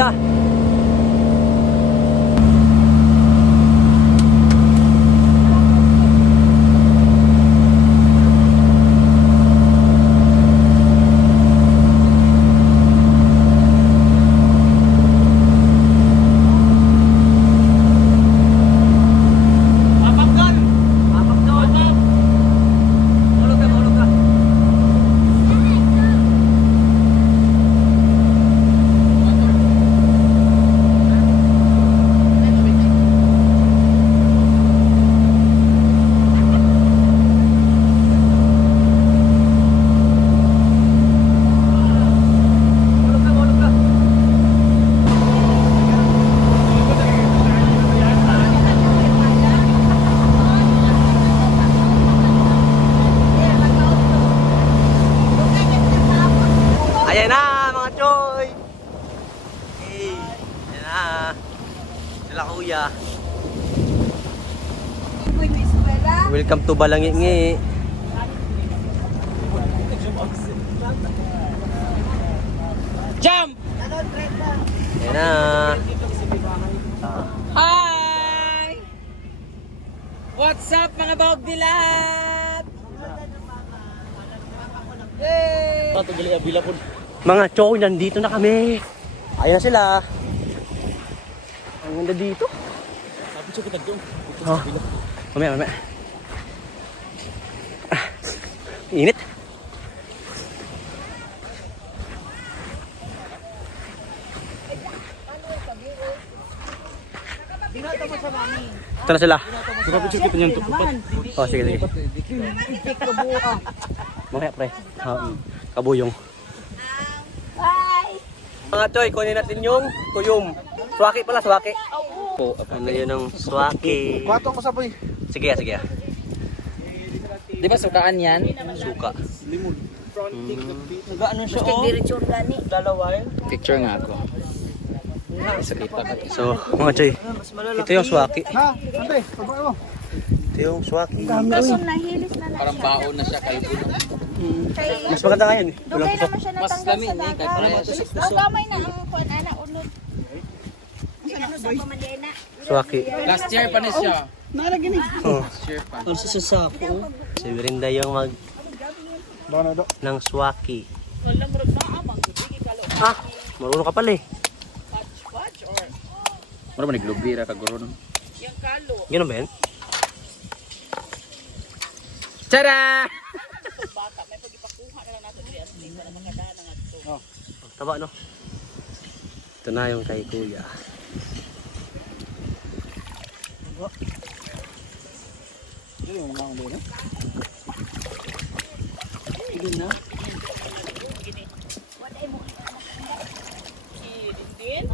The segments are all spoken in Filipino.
ganda. Ayan na mga choy. Hey, ayan na. Sila kuya. Welcome to Balangingi. Jump! Ayan na. Hi! What's up mga bahog dilat? Hey! Mga choy, nandito na kami. Ayan na sila. Ang ganda dito. Oh. Mamaya. Init. Ito na sila. Oh, sige. Mamaya pre. Kabuyong. Mga choy, kunin natin yung tuyom. Swaki pala, swaki. Ano yun ang swaki? Kwato ko sa boy. Sige. Di ba sukaan yan? Suka. Ano siya oh? Picture nga ako. So, mga choy, ito yung swaki. Ha? Ante, pagbawa mo. Ito yung swaki. Kaso nahilis na Parang baon na siya kalbo. Mas maganda nga yan eh. Dugay naman siya Mas natanggal lami sa ni kay dagat. Pares. O gamay na ang kuan ana unod. Ano sa pamandena? Swaki. Last year pa ni siya. Oh. Last year pa. Si Mirinda yung mag Bana do. ng swaki. Ah, marunong ka pala eh. Mura man iglubira ka guron. Ganun ba yan? Tada! Taba no? Ito na yung kay kuya.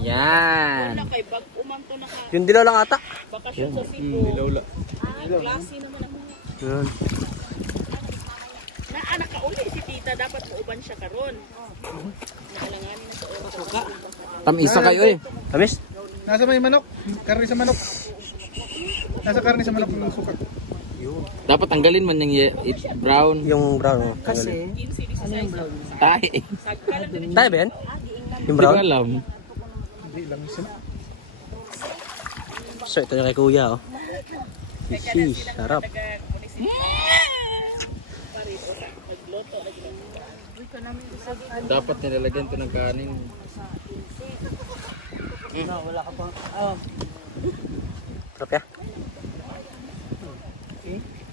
Yan. Yung dilaw lang ata. Dilaw la. Yan. Nakauli si tita, dapat mauban siya karon. Naalanganin na sa oras. Tamisa kayo eh. Tamis? Nasa may manok. Karne sa manok. Nasa karne sa manok ng suka. Dapat tanggalin man yung brown. Yung brown. Kasi? Tahi. Tayo ba yan? Yung Hindi ko brown? alam. Hindi lang siya. So ito yung kay kuya oh. Sheesh, sarap. Dapat nilalagyan to ng kanin. Sarap ya?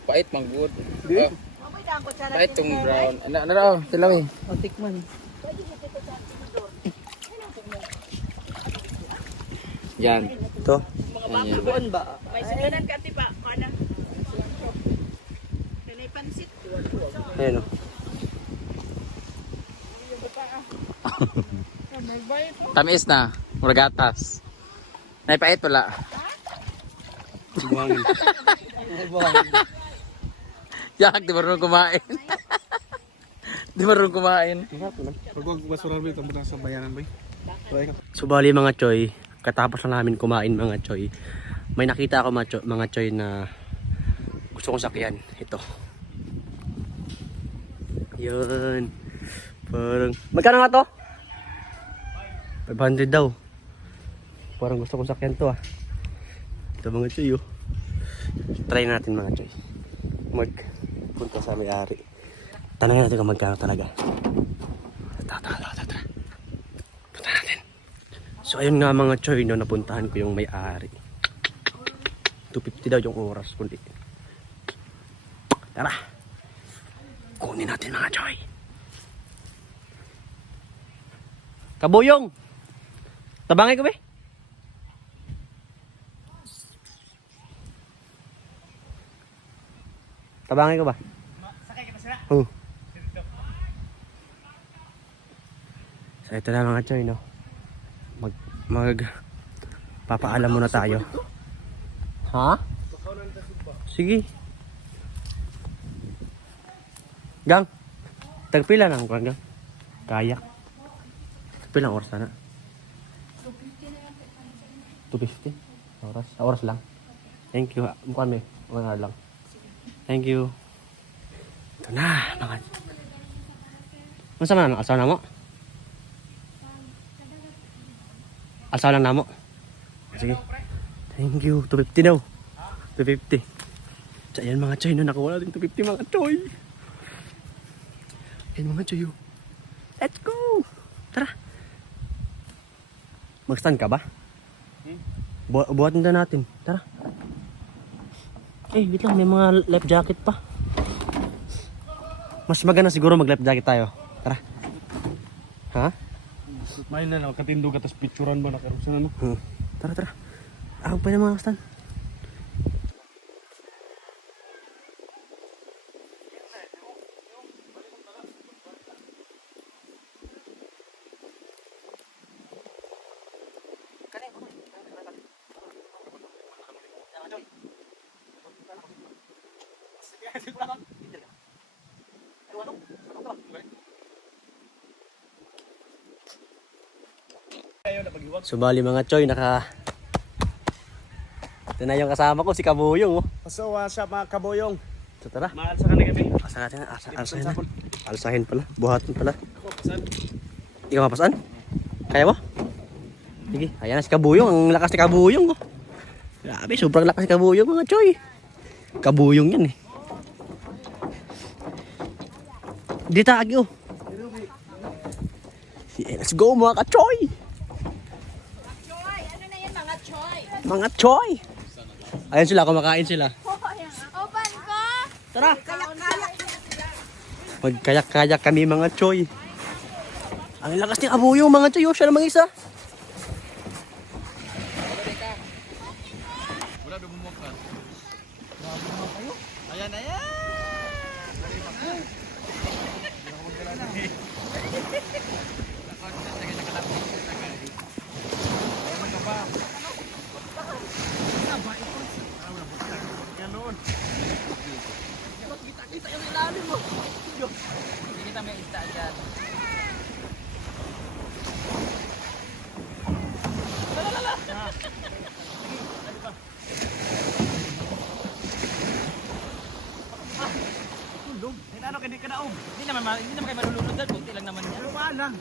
Pait mang good. Oh. Pait tong brown. Ano raw? Tilaw eh. Yan. Ito. Ayan. May saganan ka ti pa, kana. Nanay pansit. Ayan oh. Tamis na. Muragatas. Naipait wala. Buhangin. Yak, di marunong kumain. Di marunong kumain. Pag wag basura boy, tamo sa bayanan boy. So bali mga choy, katapos na namin kumain mga choy, may nakita ako mga choy na gusto kong sakyan. Ito. Yun. Parang, magkano nga to? 500 daw. Parang gusto kong sakyan to ah. Ito mga choy oh. Try natin mga choy. Magpunta sa may-ari. Tanongin natin kung magkano talaga. Tara. Punta natin. So ayun nga mga choy no, napuntahan ko yung may-ari. 250 daw yung oras kundi. Tara. Kunin natin mga choy. Kabuyong! Tabangay ko ba? Tabangay ko ba? Sakay ka pa sila. Oo. So ito na mga choy no. Papaalam muna tayo. Ha? Sige. Gang. Tagpila lang ko gang. Kayak. Tagpila oras na. 250 oras. Oras lang. Thank you. Bukan may. Mga lang. Thank you. Ito na mga. Masama na asawa na mo? Asawa lang na mo? Sige. Thank you. 250 daw. 250. So ayan mga choy. No, nakuha natin 250 mga choy. Ayan mga choy. Let's go. Tara. Mag-stand ka ba? Buhatin na natin. Tara. Wait lang. May mga life jacket pa. Mas maganda siguro mag-life jacket tayo. Tara. Ha? Main na katindog at picturean ba nakarusan ano? Tara. Ako pa na mga stand. So bali mga choy, ito na yung kasama ko, si Kabuyong oh. So what's up mga kaboyong? So tara, Mahal sa kanila kami. asa natin na, alsahin na. Alsahin pala, buhatin pala. Hindi ka mapasaan? Kaya mo? Sige, ayan na si Kabuyong, ang lakas ni Kabuyong oh. Grabe, sobrang lakas ni Kabuyong mga choy. Kabuyong yan eh. Dito agi oh. Yeah, let's go mga ka-choy. Choy, ano na yan mga choy? Mga choy. Ayan sila, kumakain sila. Open ko! Tara. Magkayak-kayak kami mga choy. Ang lakas ni Kabuyong mga choy. Siya namang isa. Ano kaya di ka naog? Hindi naman kayo malulunod doon. Kunti lang naman yan. Lumaan lang.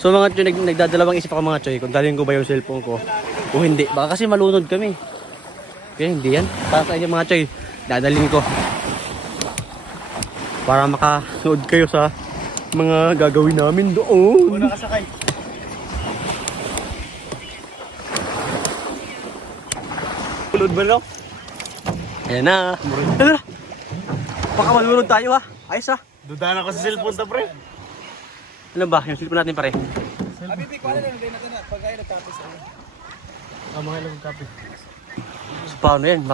So mga choy, nagdadalawang isip ako mga choy kung dalhin ko ba yung cellphone ko o hindi. Baka kasi malunod kami. Kaya hindi yan. Para sa inyo mga choy, dadalhin ko. Para makanood kayo sa mga gagawin namin doon. Una kasakay. Malunod ba no? Ayan na. Ayan na. Baka malunod tayo ha. Ayos ha. Duda na ako sa cellphone ta pre. Ano ba? Yung cellphone natin pare. Abi ko ano lang din natin na pagkaya nagtapos ano. Mga ilang kape. So paano yan?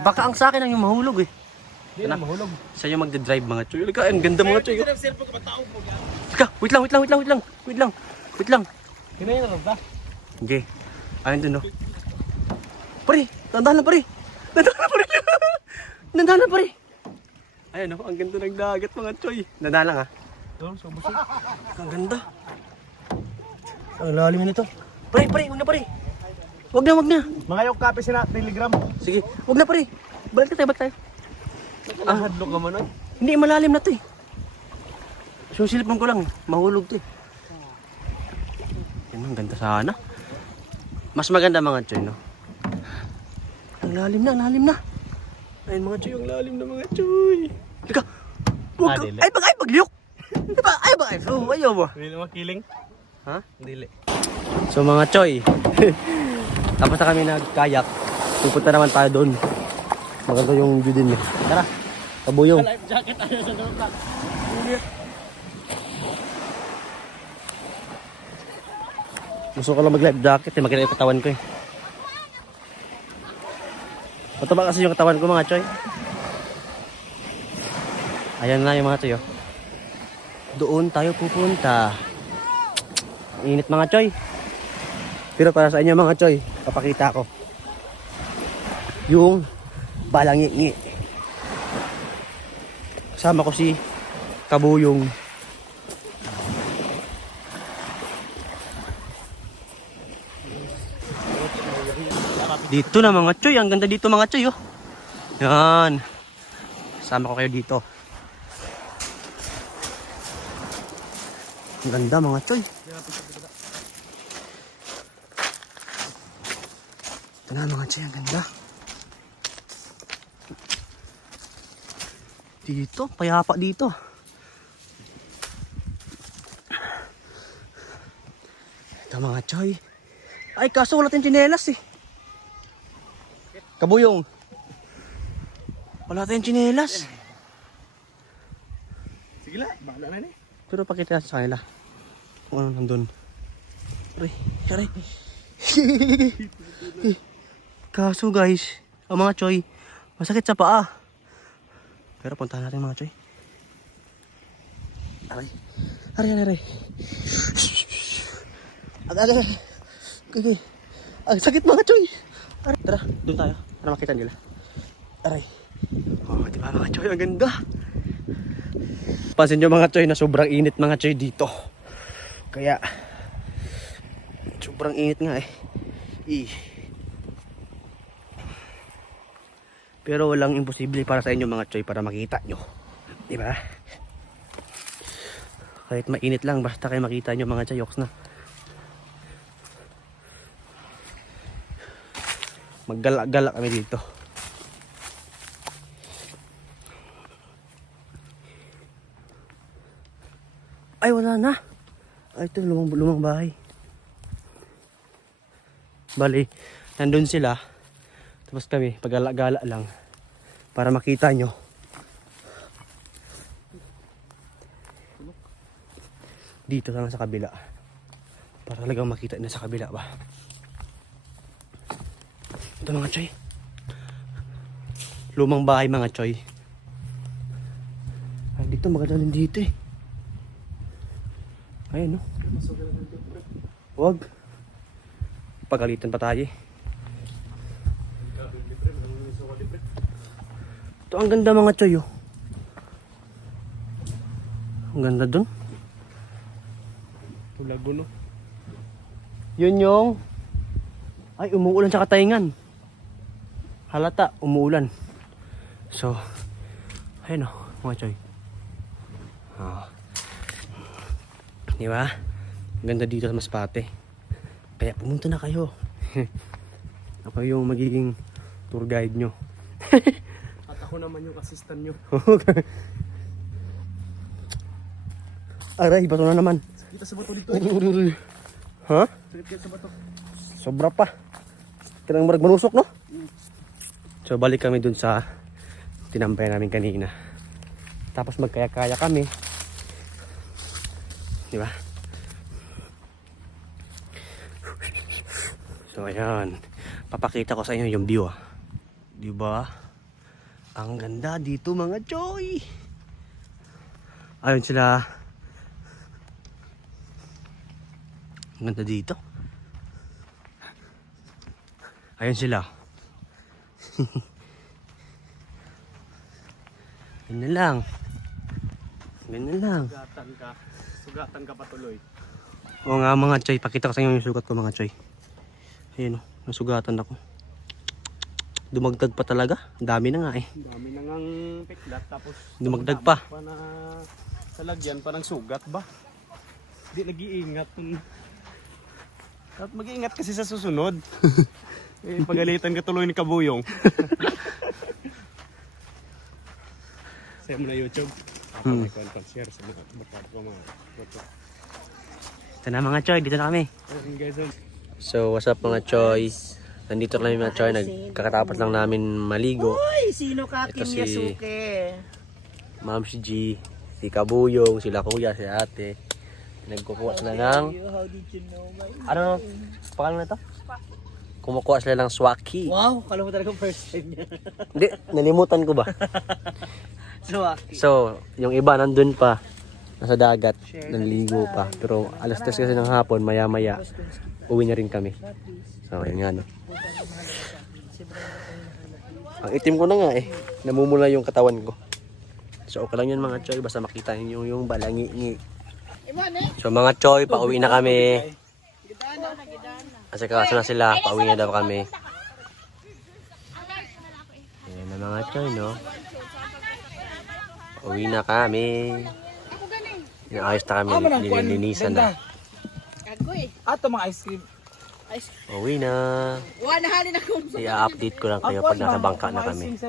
Baka ang sa akin ang yung mahulog eh. Hindi na mahulog. Sa iyo magde-drive mga choy. Lika, ang ganda mga choy. Sa cellphone ko patao mo yan. Lika, wait lang. Kinain na ba? Okay. Ayun dun oh. Pare, tandaan na pare. Nandahan na pare. Ayan oh, ang ganda ng dagat mga choy. Nandahan lang ha. Doon, so busog. Ang ganda. Ang lalim nito. Pare, wag na pare. Wag na. Mga yung kape sila, telegram. Sige, wag na pare. Balik tayo. Nakahadlok ka mo nun? Hindi, malalim na to eh. Susilipon ko lang eh. Mahulog to eh. Yan, ang ganda sana. Mas maganda mga choy, no? Ang lalim na. Ayun mga choy, ang lalim na mga choy. Ika, huwag ka. Dili. Ay, pagliyok. Ay, oh, ayaw mo. Hindi naman kiling. Ha? Dili. So mga choy, tapos na kami nag-kayak. Pupunta naman tayo doon. Maganda yung view din eh. Tara, kabuyong. Life jacket tayo sa doon. Gusto ko lang mag-life jacket eh. Maganda yung katawan ko eh. Mataba kasi yung katawan ko mga choy. Ayan na yung mga choy oh. Doon tayo pupunta. Init mga choy. Pero para sa inyo mga choy, papakita ko yung balangi-ngi. Kasama ko si Kabuyong. Dito na mga choy, ang ganda dito mga choy oh. Yan. Sama ko kayo dito. Ang ganda mga choy. Ito na mga choy, ang ganda. Dito, payapa dito. Ito mga choy. Ay, kaso wala tayong tsinelas eh. Kabuyong. Wala tayong tsinelas. Sige la, bahala na ni. Pero pakita sa kanila kung ano nandun. Aray. Kaso guys, ang mga choy, masakit sa paa. Pero puntahan natin mga choy. Aray. Agad. Okay. Ang sakit mga choy. Aray. Tara, doon tayo. Para makita nila. Aray. Oh, di ba mga choy, ang ganda. Pansin nyo mga choy na sobrang init mga choy dito. Kaya sobrang init nga eh. Pero walang imposible para sa inyo mga choy para makita nyo. Diba? Kahit mainit lang basta kayo makita nyo mga choyoks na. Maggala-gala kami dito. Ay, wala na. Ay, ito, lumang bahay. Bali, nandun sila. Tapos kami, pagala-gala lang. Para makita nyo. Dito lang sa kabila. Para talagang makita na sa kabila ba. Ito mga choy. Lumang bahay mga choy. Ay, dito maganda din dito eh. Ayun no. Huwag. Pagalitan pa tayo. Ito ang ganda mga choy oh. Ang ganda dun. Tulago no. Yun yung ay umuulan sa Katayngan. Halata umuulan. So ayun oh mga choy. Di ba? Ganda dito sa Masbate. Kaya pumunta na kayo. Ako yung magiging tour guide nyo. At ako naman yung assistant nyo. Aray, bato na naman. Kita sa bato dito. Ha? Sakit sa bato. Sobra pa. Kailangan marag manusok, no? So, balik kami dun sa tinampay namin kanina. Tapos magkaya-kaya kami. Diba? So, ayan. Papakita ko sa inyo yung view, ah. Diba? Ang ganda dito, mga choy. Ayun sila. Ang ganda dito. Ayun sila. Ganyan lang. Ganyan lang. Sugatan ka patuloy. Oo nga mga choy, pakita ko sa inyo yung sugat ko mga choy. Ayun o, nasugatan ako. Dumagdag pa talaga. Ang dami na nga eh. Dami na ngang piklat tapos Dumagdag pa. pa na sa lagyan parang sugat ba? Di nag-iingat. At mag-iingat kasi sa susunod. Pagalitan ka tuloy ni Kabuyong. Saya mo na YouTube. Share sa mga bakat ko mga. Ito na mga choy, dito na kami. Guys, So what's up mga choy? Nandito kami mga choy, nagkakatapos lang namin maligo. Uy, sino ka Ito si- Kimyasuke? Ma'am si G, si Kabuyong, sila kuya, si ate. Nagkukuha sila ng... How did you know my... Ano? Pangalan na ito? Kumukuha sila ng swaki. Wow, kala mo talagang first time niya. Hindi, nalimutan ko ba? Swaki. So, yung iba nandun pa. Nasa dagat, nanligo pa. Pero alas 3 kasi ng hapon, maya-maya, uwi na rin kami. So, yun nga no. Ang itim ko na nga eh. Namumula yung katawan ko. So, okay lang yun mga choy. Basta makita niyo yung balangi. So, mga choy, pauwi na kami. Kasi kaso na sila, pauwi na daw kami. Ayan na mga choy, no? Pauwi na kami. Inaayos na kami, nililinisan na. Agoy. Ato mga ice cream. Pauwi na. Wala halin ako. I-update ko lang kayo pag nasa bangka na kami. Icing sa